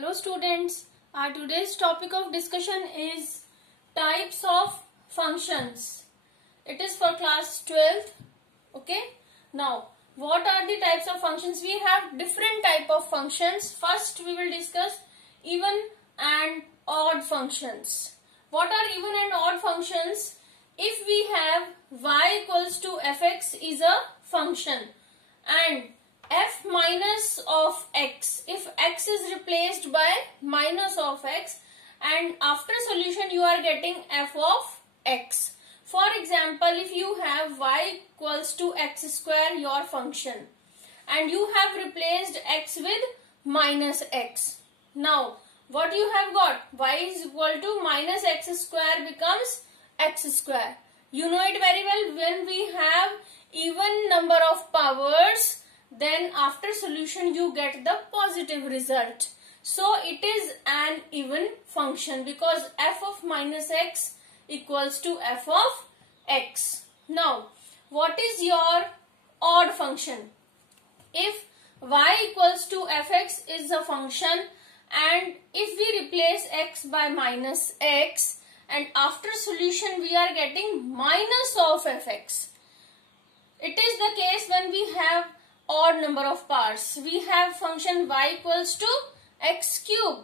Hello students, our today's topic of discussion is types of functions. It is for class 12th. Okay. Now, what are the types of functions? We have different type of functions. First, we will discuss even and odd functions. What are even and odd functions? If we have y equals to fx is a function and f minus of x, if x is replaced by minus of x, and after solution you are getting f of x. For example, if you have y equals to x square, your function, and you have replaced x with minus x. Now what you have got? Y is equal to minus x square becomes x square. You know it very well. When we have even number of powers, then after solution you get the positive result. So it is an even function because f of minus x equals to f of x. Now what is your odd function? If y equals to fx is a function and if we replace x by minus x and after solution we are getting minus of fx. It is the case when we have odd number of parts. We have function y equals to x cube,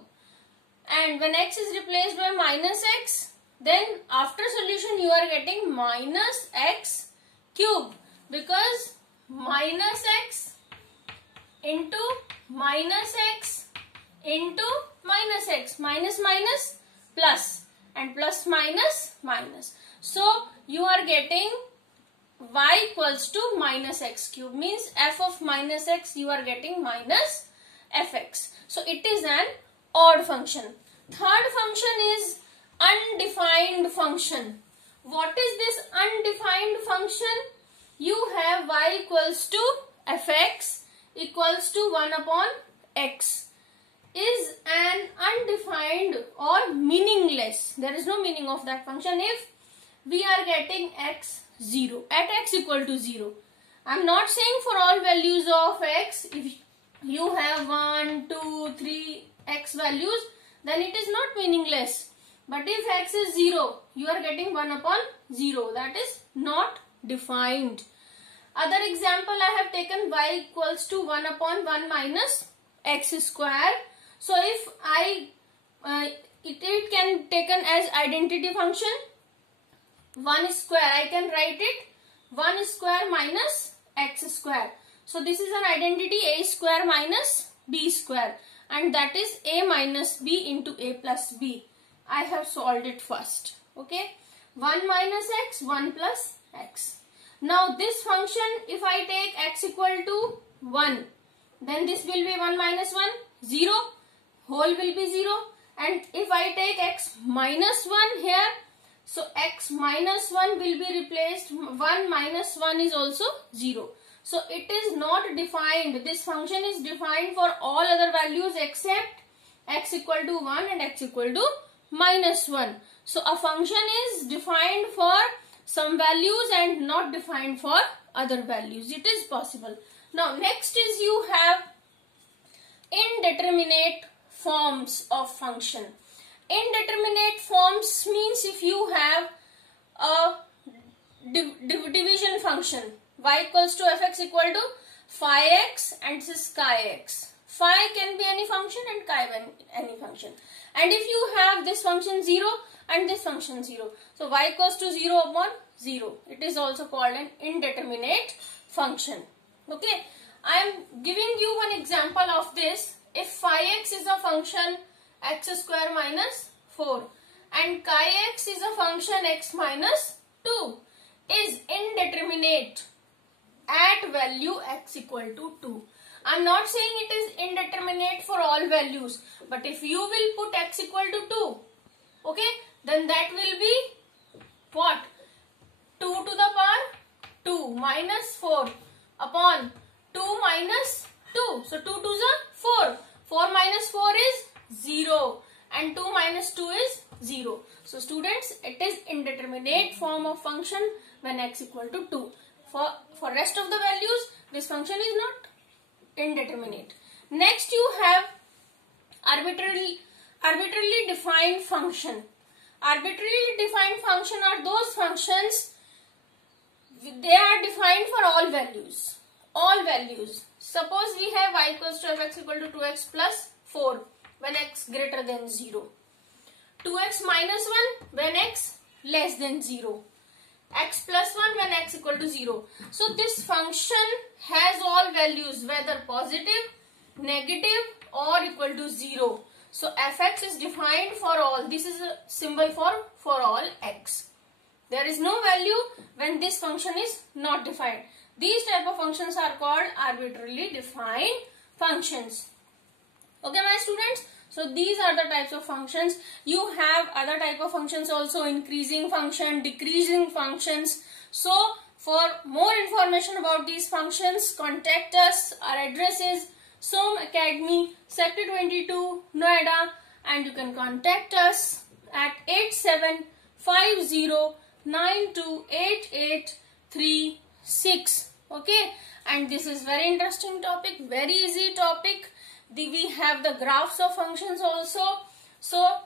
and when x is replaced by minus x, then after solution you are getting minus x cube, because minus x into minus x into minus x, minus minus plus, and plus minus minus. So you are getting y equals to minus x cube, means f of minus x you are getting minus fx. So it is an odd function. Third function is undefined function. What is this undefined function? You have y equals to fx equals to 1 upon x. Is an undefined or meaningless. There is no meaning of that function if we are getting x 0 at x equal to 0. I am not saying for all values of x. If you have 1, 2, 3 x values, then it is not meaningless. But if x is 0, you are getting 1 upon 0. That is not defined. Other example I have taken y equals to 1 upon 1 minus x square. So if it can taken as identity function. 1 square, I can write it 1 square minus x square. So this is an identity a square minus b square, and that is a minus b into a plus b. I have solved it first. Okay, 1 minus x, 1 plus x. Now this function, if I take x equal to 1, then this will be 1 minus 1, 0, whole will be 0. And if I take x minus 1 here, so x minus 1 will be replaced, 1 minus 1 is also 0. So it is not defined. This function is defined for all other values except x equal to 1 and x equal to minus 1. So a function is defined for some values and not defined for other values. It is possible. Now next is you have indeterminate forms of function. Indeterminate forms means if you have a division function, y equals to fx equal to phi x and this is chi x. Phi can be any function and chi any function. And if you have this function 0 and this function 0, so y equals to 0 upon 0. It is also called an indeterminate function. Okay, I am giving you one example of this. If phi x is a function x square minus 4 and chi x is a function x minus 2 is indeterminate at value x equal to 2. I am not saying it is indeterminate for all values, but if you will put x equal to 2, okay, then that will be what? 2 to the power 2 minus 4 upon 2 minus 2. So 2 to the 4. 4 minus 4 is 0 and 2 minus 2 is 0. So students, it is indeterminate form of function when x equal to 2. For rest of the values, this function is not indeterminate. Next you have Arbitrarily defined function. Arbitrarily defined function are those functions, they are defined for all values. All values. Suppose we have y equals to fx equal to 2x plus 4 when x greater than 0. 2x minus 1 when x less than 0. X plus 1 when x equal to 0. So this function has all values, whether positive, negative or equal to 0. So fx is defined for all. This is a symbol for all x. There is no value when this function is not defined. These type of functions are called arbitrarily defined functions. Okay, my students. So these are the types of functions. You have other type of functions also, increasing function, decreasing functions. So for more information about these functions, contact us. Our address is Som Academy, Sector 22, Noida, and you can contact us at 8750928836. Okay, and this is very interesting topic, very easy topic. We have the graphs of functions also. So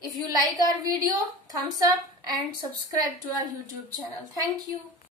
if you like our video, thumbs up and subscribe to our YouTube channel. Thank you.